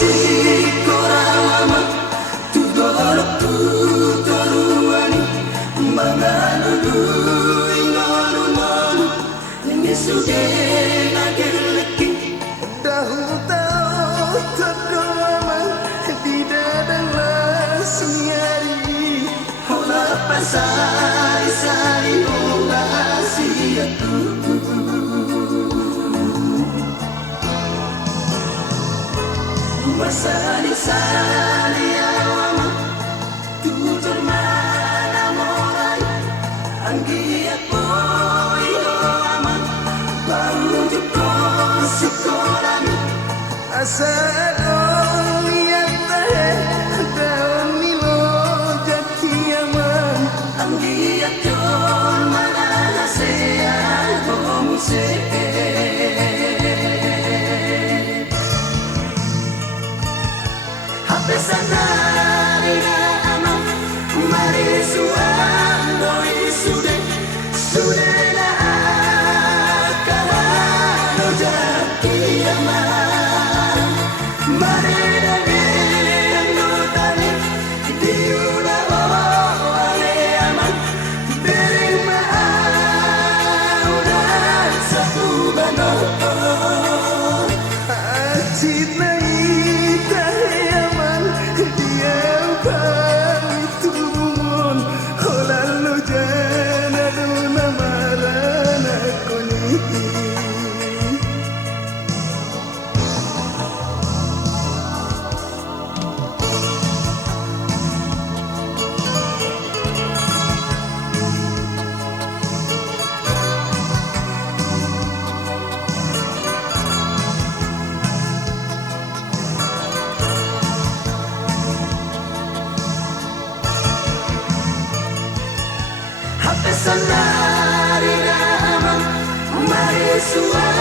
sikorama tudoro tutoruani manganulu inonu nisuge nageleki dahu tahu terdoa di dalam siari hola pasai sai hola siatu Masali sali awama tutur mana morai anggia poi ama baru juko sikorami asal lihat daun milo jatiaman anggia jon mana sea komuse Sanari ama mari suando isude sude na kahano jati ama mari dagi anutani diuna ale ama terima udah satu bano cinta Sanari nama mari suara